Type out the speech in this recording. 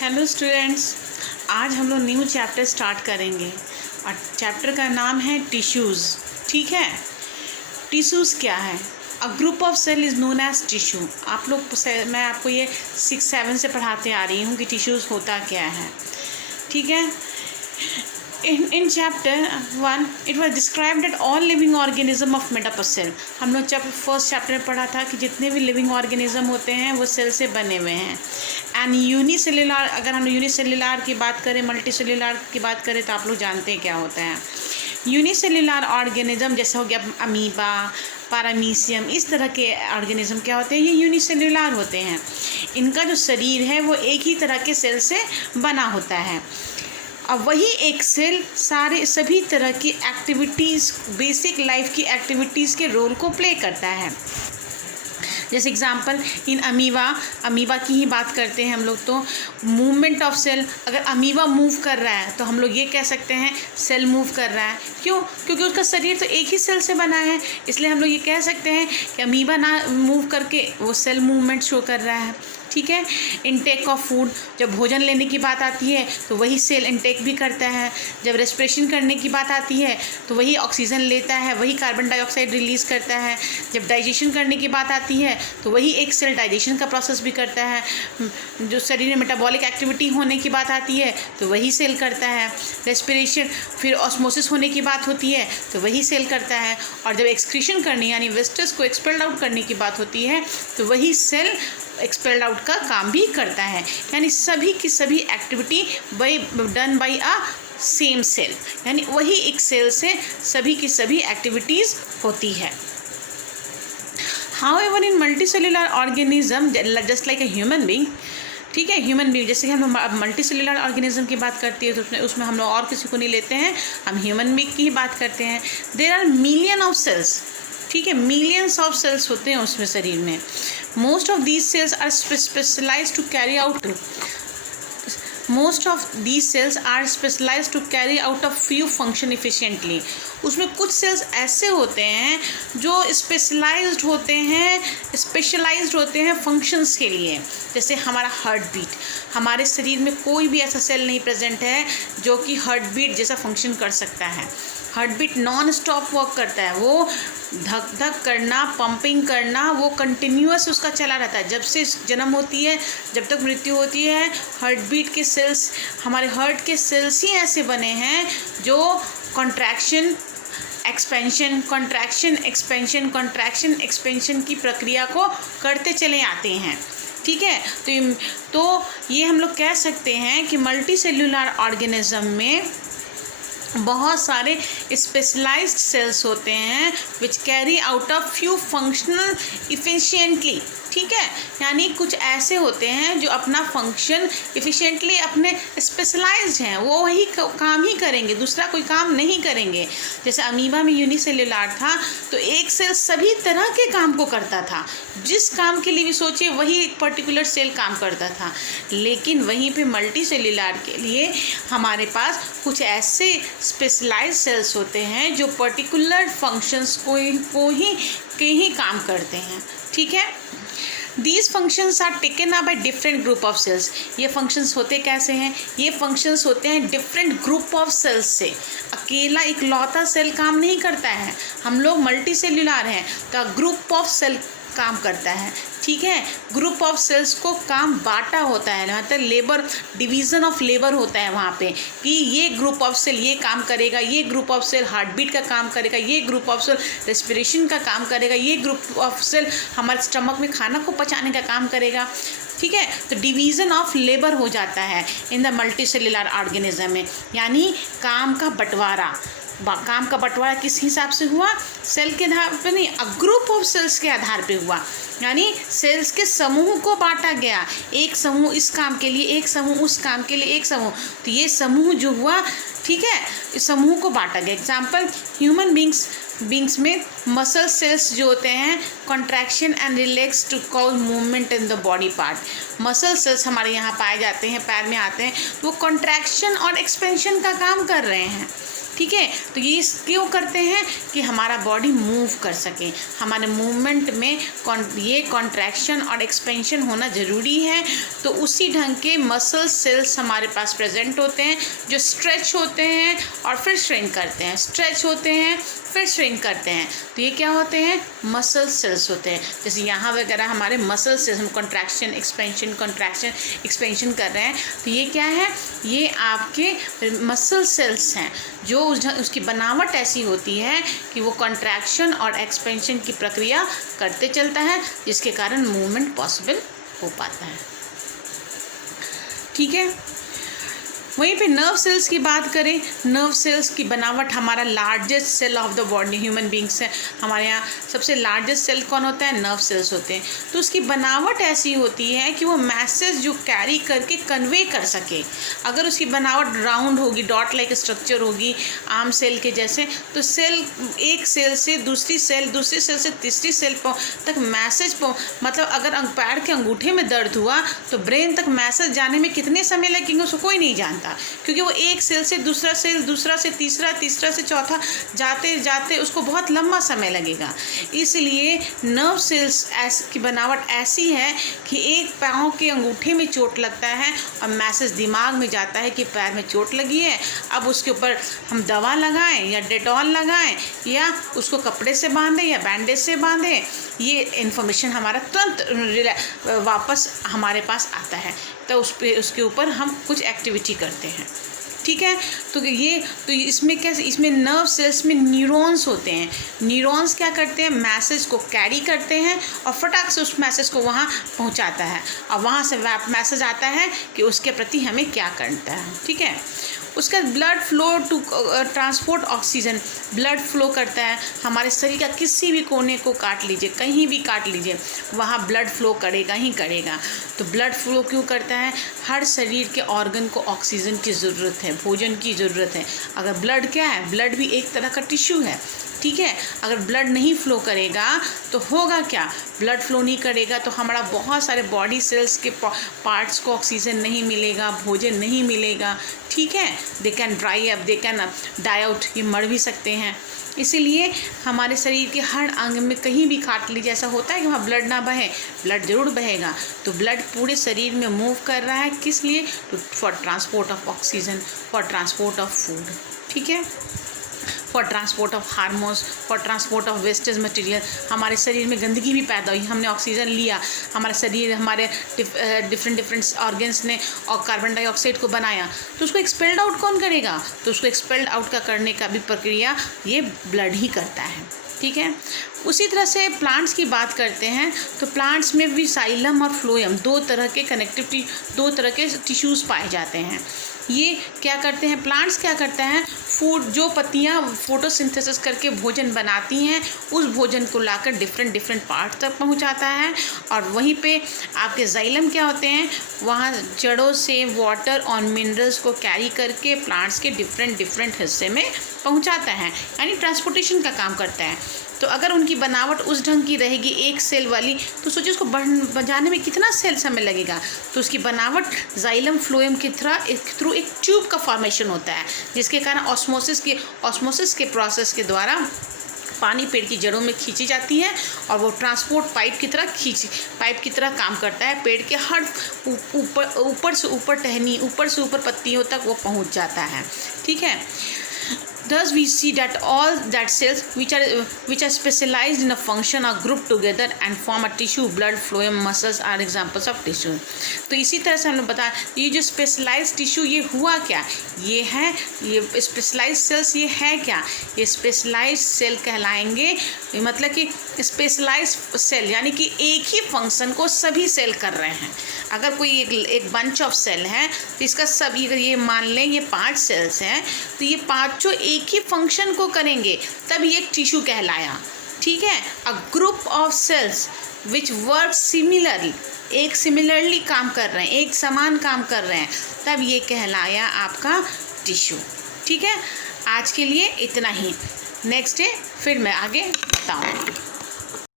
Hello students, आज हम लोग न्यू चैप्टर स्टार्ट करेंगे और चैप्टर का नाम है टिश्यूज़। ठीक है, टिश्यूज़ क्या है? A group of cell is known as tissue. आप लोग मैं आपको ये 6-7 से पढ़ाते आ रही हूँ कि टिश्यूज़ होता क्या है। ठीक है, in chapter 1 it was described that all living organism of made up of cell। हम लोग जब फर्स्ट चैप्टर में पढ़ा था कि जितने भी लिविंग ऑर्गेनिज्म होते हैं वो सेल से बने हुए हैं। एंड यूनिसेल्युलर, अगर हम यूनिसेल्युलर की बात करें, मल्टीसेल्युलर की बात करें तो आप लोग जानते हैं क्या होता है। यूनिसेल्युलर ऑर्गेनिज्म जैसे हो गया अमीबा, पैरामीशियम, इस तरह के ऑर्गेनिज्म क्या होते हैं, ये यूनिसेल्युलर होते हैं। इनका जो शरीर है वो एक ही तरह के सेल से बना होता है। अब वही एक सेल सभी तरह की एक्टिविटीज़, बेसिक लाइफ की एक्टिविटीज़ के रोल को प्ले करता है। जैसे एग्जांपल इन अमीबा की ही बात करते हैं हम लोग, तो मूवमेंट ऑफ सेल, अगर अमीबा मूव कर रहा है तो हम लोग ये कह सकते हैं सेल मूव कर रहा है। क्यों? क्योंकि उसका शरीर तो एक ही सेल से बना है, इसलिए हम लोग ये कह सकते हैं कि अमीबा ना मूव करके वो सेल मूवमेंट शो कर रहा है। ठीक है, इनटेक ऑफ फूड, जब भोजन लेने की बात आती है तो वही सेल इनटेक भी करता है। जब रेस्पिरेशन करने की बात आती है तो वही ऑक्सीजन लेता है, वही कार्बन डाइऑक्साइड रिलीज़ करता है। जब डाइजेशन करने की बात आती है तो वही एक सेल डाइजेशन का प्रोसेस भी करता है। जो शरीर में मेटाबॉलिक एक्टिविटी होने की बात आती है तो वही सेल करता है। रेस्पिरेशन, फिर ऑस्मोसिस होने की बात होती है तो वही सेल करता है। और जब एक्सक्रीशन करने यानी वेस्टर्स को एक्सपेल्ड आउट करने की बात होती है तो वही सेल एक्सपेल्ड आउट का काम भी करता है। यानी सभी की सभी activity done by a same cell, यानी वही एक सेल से सभी की सभी एक्टिविटीज़ होती है। However in multicellular organism just like a human being, ठीक है, ह्यूमन बीइंग जैसे कि हम मल्टीसेल्युलर ऑर्गेनिज्म की बात करती है तो उसमें हम लोग और किसी को नहीं लेते हैं, हम ह्यूमन बीइंग की ही बात करते हैं। There are million of cells, ठीक है, मिलियंस ऑफ सेल्स होते हैं उसमें शरीर में। Most of these cells are specialized to carry out a few function efficiently. उसमें कुछ सेल्स ऐसे होते हैं जो स्पेशलाइज्ड होते हैं फंक्शंस के लिए। जैसे हमारा हार्ट बीट, हमारे शरीर में कोई भी ऐसा सेल नहीं प्रेजेंट है जो कि हार्ट बीट जैसा फंक्शन कर सकता है। Heart beat non stop work करता है, वो धक धक करना, पंपिंग करना, वो कंटिन्यूअस उसका चला रहता है। जब से जन्म होती है जब तक मृत्यु होती है, हार्ट बीट के सेल्स, हमारे हार्ट के सेल्स ही ऐसे बने हैं जो कॉन्ट्रैक्शन एक्सपेंशन की प्रक्रिया को करते चले आते हैं। ठीक है, तो ये हम लोग कह सकते हैं कि मल्टी सेल्यूलर ऑर्गेनिज्म में बहुत सारे स्पेशलाइज्ड सेल्स होते हैं which carry out a few functional efficiently. ठीक है, यानी कुछ ऐसे होते हैं जो अपना फंक्शन इफिशिएंटली, अपने स्पेशलाइज्ड हैं, वो वही काम ही करेंगे, दूसरा कोई काम नहीं करेंगे। जैसे अमीबा में यूनिसेल्युलर था तो एक सेल सभी तरह के काम को करता था, जिस काम के लिए भी सोचिए वही एक पर्टिकुलर सेल काम करता था। लेकिन वहीं पे मल्टी सेल्युलर के लिए हमारे पास कुछ ऐसे स्पेशलाइज्ड सेल्स होते हैं जो पर्टिकुलर फंक्शंस को ही काम करते हैं। ठीक है, these functions are taken up by different group of cells. ये फंक्शंस होते कैसे हैं? ये फंक्शंस होते हैं डिफरेंट ग्रुप ऑफ सेल्स से। अकेला इकलौता सेल काम नहीं करता है, हम लोग मल्टी सेल्युलर हैं तो ग्रुप ऑफ सेल काम करता है। ठीक है, ग्रुप ऑफ सेल्स को काम बांटा होता है, मतलब लेबर, डिवीज़न ऑफ लेबर होता है वहाँ पे कि ये ग्रुप ऑफ सेल ये काम करेगा, ये group of cell heart beat का काम करेगा, ये ग्रुप ऑफ सेल रेस्पिरेशन का काम करेगा, ये ग्रुप ऑफ सेल हमारे स्टमक में खाना को पचाने का काम करेगा। ठीक है, तो डिवीज़न ऑफ लेबर हो जाता है in the multi cellular organism में, यानी काम का बंटवारा किस हिसाब से हुआ? सेल के आधार पर नहीं, ग्रुप ऑफ सेल्स के आधार पे हुआ। यानी सेल्स के समूह को बांटा गया, एक समूह इस काम के लिए, एक समूह उस काम के लिए, एक समूह, तो ये समूह जो हुआ, ठीक है, इस समूह को बांटा गया। एग्जाम्पल ह्यूमन बींग्स में मसल सेल्स जो होते हैं contraction and relax to cause movement in the body part. Muscle cells हमारे यहाँ पाए जाते हैं, पैर में आते हैं, तो वो कॉन्ट्रैक्शन और एक्सपेंशन का काम कर रहे हैं। ठीक है। तो ये क्यों करते हैं कि हमारा बॉडी मूव कर सके, हमारे मूवमेंट में ये कॉन्ट्रैक्शन और एक्सपेंशन होना ज़रूरी है। तो उसी ढंग के मसल सेल्स हमारे पास प्रेजेंट होते हैं जो स्ट्रेच होते हैं और फिर श्रिंक करते हैं, स्ट्रेच होते हैं फिर श्रिंक करते हैं। तो ये क्या होते हैं, मसल सेल्स होते हैं। जैसे यहाँ वगैरह हमारे मसल सेल्स, हम कॉन्ट्रैक्शन एक्सपेंशन कर रहे हैं, तो ये क्या है, ये आपके मसल सेल्स हैं जो उसकी बनावट ऐसी होती है कि वो कॉन्ट्रैक्शन और एक्सपेंशन की प्रक्रिया करते चलता है, जिसके कारण मूवमेंट पॉसिबल हो पाता है। ठीक है। वहीं पे नर्व सेल्स की बात करें, नर्व सेल्स की बनावट, हमारा largest cell of the body human beings है, हमारे यहाँ सबसे लार्जेस्ट सेल कौन होता है, नर्व सेल्स होते हैं। तो उसकी बनावट ऐसी होती है कि वो मैसेज जो कैरी करके कन्वे कर सके। अगर उसकी बनावट राउंड होगी, डॉट लाइक स्ट्रक्चर होगी आम सेल के जैसे, तो सेल एक सेल से दूसरी सेल, दूसरी सेल से तीसरी सेल तक मैसेज मतलब अगर पैर के अंगूठे में दर्द हुआ तो ब्रेन तक मैसेज जाने में कितने समय लगेंगे उसको कोई नहीं जानता, क्योंकि वो एक सेल से दूसरा सेल, दूसरा से तीसरा, तीसरा से चौथा, जाते जाते उसको बहुत लंबा समय लगेगा। इसलिए नर्व सेल्स की बनावट ऐसी है कि एक पाँव के अंगूठे में चोट लगता है और मैसेज दिमाग में जाता है कि पैर में चोट लगी है, अब उसके ऊपर हम दवा लगाएं या डेटॉल लगाएं या उसको कपड़े से बांधें या बैंडेज से बांधें, ये इन्फॉर्मेशन हमारा तुरंत वापस हमारे पास आता है। तो उसके ऊपर हम कुछ एक्टिविटी करते हैं। ठीक है। तो इसमें क्या, इसमें नर्व सेल्स में न्यूरॉन्स होते हैं। न्यूरॉन्स क्या करते हैं, मैसेज को कैरी करते हैं और फटाक से उस मैसेज को वहाँ पहुँचाता है और वहाँ से मैसेज आता है कि उसके प्रति हमें क्या करना है। ठीक है। उसका blood flow to transport oxygen, blood flow करता है हमारे शरीर का किसी भी कोने को काट लीजिए, कहीं भी काट लीजिए, वहाँ ब्लड फ्लो करेगा ही करेगा। तो ब्लड फ्लो क्यों करता है, हर शरीर के ऑर्गन को ऑक्सीजन की ज़रूरत है, भोजन की ज़रूरत है। अगर ब्लड क्या है, ब्लड भी एक तरह का टिश्यू है। ठीक है। अगर ब्लड नहीं फ्लो करेगा तो होगा क्या, ब्लड फ्लो नहीं करेगा तो हमारा बहुत सारे बॉडी सेल्स के पार्ट्स को ऑक्सीजन नहीं मिलेगा, भोजन नहीं मिलेगा। ठीक है। They can dry up, they can die out, ये मर भी सकते हैं। इसीलिए हमारे शरीर के हर अंग में कहीं भी काट लीजिए, ऐसा होता है कि वहाँ ब्लड ना बहे, ब्लड ज़रूर बहेगा। तो ब्लड पूरे शरीर में मूव कर रहा है, किस लिए, for transport of oxygen, for transport of food. ठीक है। For transport of hormones, for transport of wastage material. हमारे शरीर में गंदगी भी पैदा हुई, हमने ऑक्सीजन लिया, हमारा शरीर, हमारे डिफरेंट ऑर्गन्स ने और कार्बन डाइऑक्साइड को बनाया, तो उसको एक्सपेल्ड आउट कौन करेगा, तो उसको एक्सपेल्ड आउट करने का भी प्रक्रिया ये ब्लड ही करता है। ठीक है। उसी तरह से प्लांट्स की बात करते हैं तो प्लांट्स में भी साइलम और फ्लोएम, दो तरह के टिश्यूज़ पाए जाते हैं। ये क्या करते हैं, प्लांट्स क्या करते हैं, फूड, जो पत्तियाँ फोटोसिंथेसिस करके भोजन बनाती हैं, उस भोजन को लाकर डिफरेंट पार्ट तक पहुंचाता है। और वहीं पे आपके जाइलम क्या होते हैं, वहाँ जड़ों से वाटर और मिनरल्स को कैरी करके प्लांट्स के डिफरेंट हिस्से में पहुंचाता है, यानी ट्रांसपोर्टेशन का काम करता है। तो अगर उनकी बनावट उस ढंग की रहेगी एक सेल वाली, तो सोचिए उसको बजाने में कितना सेल समय लगेगा। तो उसकी बनावट जाइलम फ्लोएम के थ्रू एक ट्यूब का फॉर्मेशन होता है, जिसके कारण ऑस्मोसिस के प्रोसेस के द्वारा पानी पेड़ की जड़ों में खींची जाती है और वो ट्रांसपोर्ट पाइप की तरह काम करता है। पेड़ के हर ऊपर से ऊपर टहनी, ऊपर से ऊपर पत्तियों तक वो पहुंच जाता है। ठीक है। Thus, we see that all that cells which are specialized in a function are grouped together and form a tissue. Blood, phloem, muscles are examples of tissue. तो इसी तरह से हमने बताया, ये जो स्पेशलाइज्ड टिश्यू ये हुआ क्या, ये स्पेशलाइज्ड सेल्स ये है क्या, ये स्पेशलाइज्ड सेल कहलाएंगे। मतलब कि स्पेशलाइज्ड सेल यानी कि एक ही फंक्शन को सभी सेल कर रहे हैं। अगर कोई एक बंच ऑफ सेल है तो इसका सभी, अगर ये मान लें ये 5 सेल्स हैं, तो ये पाँचों एक ही फंक्शन को करेंगे, तब ये एक टिश्यू कहलाया। ठीक है। A group of cells which work similarly, एक सिमिलरली काम कर रहे हैं, एक समान काम कर रहे हैं, तब ये कहलाया आपका टिश्यू। ठीक है। आज के लिए इतना ही, नेक्स्ट डे फिर मैं आगे बताऊँगी।